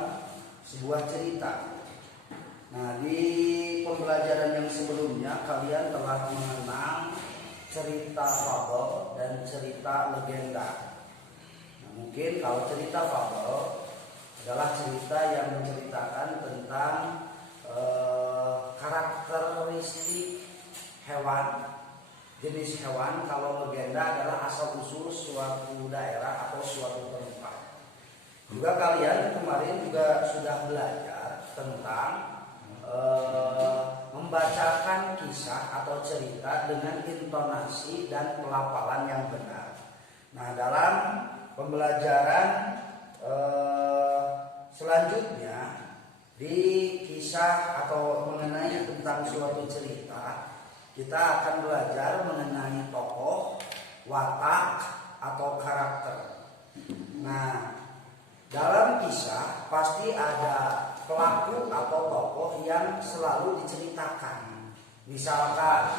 dalam sebuah cerita. Nah, di pembelajaran yang sebelumnya kalian telah mengenal cerita fabel dan cerita legenda. Nah, mungkin kalau cerita fabel adalah cerita yang menceritakan tentang karakteristik hewan, jenis hewan. Kalau legenda adalah asal usul suatu daerah atau suatu tempat. Juga kalian kemarin juga sudah belajar tentang membacakan kisah atau cerita dengan intonasi dan pelafalan yang benar. Nah, dalam pembelajaran selanjutnya di kisah atau mengenai tentang suatu cerita, kita akan belajar mengenai tokoh, watak, atau karakter. Nah, dalam kisah pasti ada pelaku atau tokoh yang selalu diceritakan. Misalkan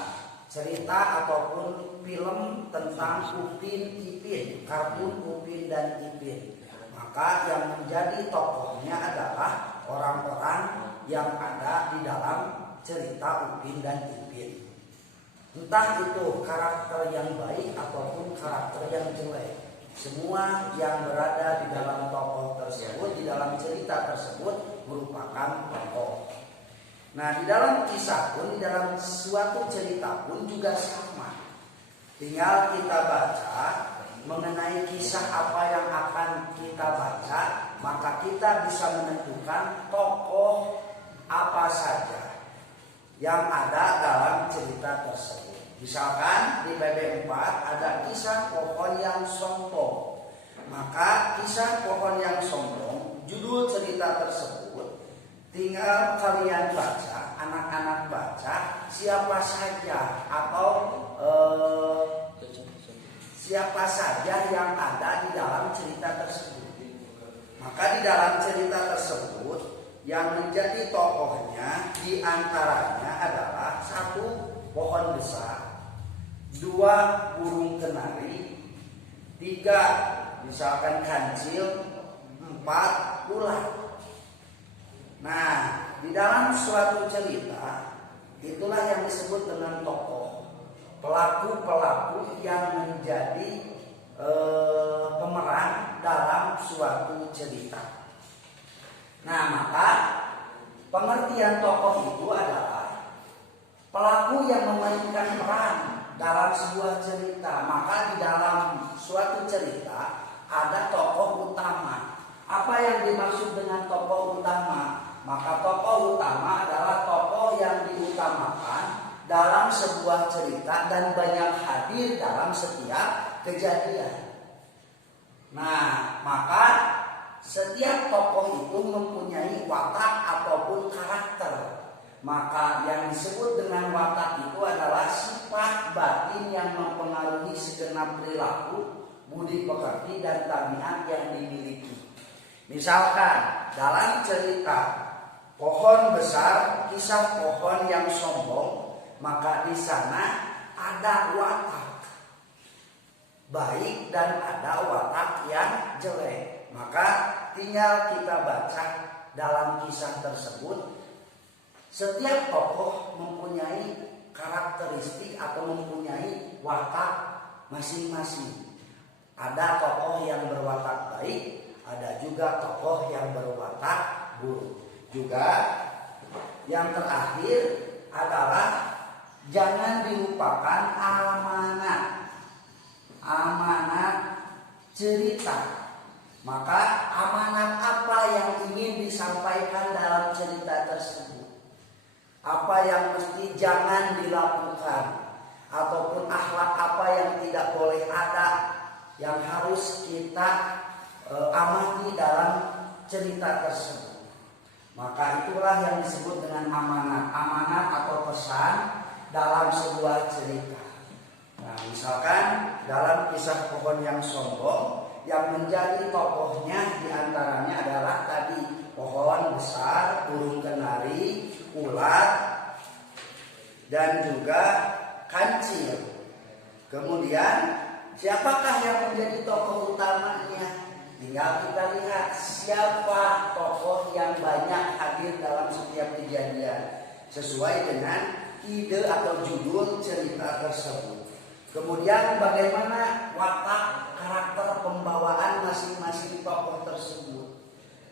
cerita ataupun film tentang Upin Ipin, kartun Upin dan Ipin. Maka yang menjadi tokohnya adalah orang-orang yang ada di dalam cerita Upin dan Ipin. Entah itu karakter yang baik ataupun karakter yang jelek, semua yang berada di dalam tokoh tersebut, di dalam cerita tersebut merupakan tokoh. Nah, di dalam kisah pun, di dalam suatu cerita pun juga sama. Tinggal kita baca mengenai kisah apa yang akan kita baca, maka kita bisa menentukan tokoh apa saja yang ada dalam cerita tersebut. Misalkan di PB4 ada kisah pohon yang sombong. Maka kisah pohon yang sombong, judul cerita tersebut tinggal kalian baca, anak-anak baca siapa saja atau siapa saja yang ada di dalam cerita tersebut. Maka di dalam cerita tersebut yang menjadi tokohnya diantaranya adalah 1 pohon besar, 2 burung kenari, 3 misalkan kancil, 4 ular. Nah, di dalam suatu cerita itulah yang disebut dengan tokoh. Pelaku-pelaku yang menjadi pemeran dalam suatu cerita. Nah, maka pengertian tokoh itu adalah pelaku yang memainkan peran dalam sebuah cerita. Maka di dalam suatu cerita ada tokoh utama. Apa yang dimaksud dengan tokoh utama? Maka tokoh utama adalah tokoh yang diutamakan dalam sebuah cerita dan banyak hadir dalam setiap kejadian. Nah, maka setiap tokoh itu mempunyai watak ataupun karakter. Maka yang disebut dengan watak itu adalah sifat batin yang mempengaruhi segenap perilaku, budi pekerti, dan tabiat yang dimiliki. Misalkan dalam cerita pohon besar, kisah pohon yang sombong, maka di sana ada watak baik dan ada watak yang jelek. Maka tinggal kita baca dalam kisah tersebut, setiap tokoh mempunyai karakteristik atau mempunyai watak masing-masing. Ada tokoh yang berwatak baik, ada juga tokoh yang berwatak buruk. Juga yang terakhir adalah jangan dilupakan amanat cerita. Maka amanat apa yang ingin disampaikan dalam cerita tersebut, apa yang mesti jangan dilakukan, ataupun akhlak apa yang tidak boleh ada, yang harus kita amati dalam cerita tersebut. Maka itulah yang disebut dengan amanat atau pesan dalam sebuah cerita. Nah, misalkan dalam kisah pohon yang sombong, yang menjadi tokohnya diantaranya adalah tadi pohon besar, burung kenari, ular, dan juga kancil. Kemudian siapakah yang menjadi tokoh utamanya? Tinggal kita lihat siapa tokoh yang banyak hadir dalam setiap kejadian sesuai dengan ide atau judul cerita tersebut. Kemudian bagaimana watak karakter pembawaan masing-masing tokoh tersebut.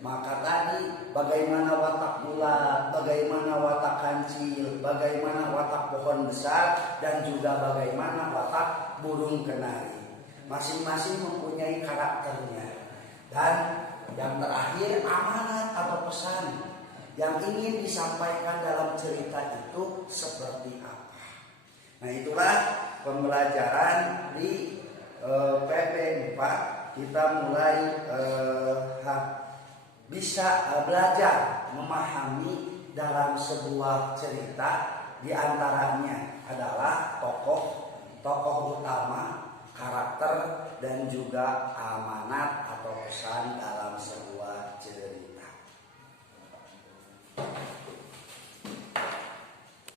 Maka tadi bagaimana watak bulat, bagaimana watak kancil, bagaimana watak pohon besar, dan juga bagaimana watak burung kenari. Masing-masing mempunyai karakternya. Dan yang terakhir, amanat atau pesan yang ingin disampaikan dalam cerita itu seperti apa. Nah, itulah pembelajaran di PP 4. Kita mulai bisa belajar memahami dalam sebuah cerita, diantaranya adalah tokoh utama, karakter, dan juga amanat atau pesan dalam sebuah cerita.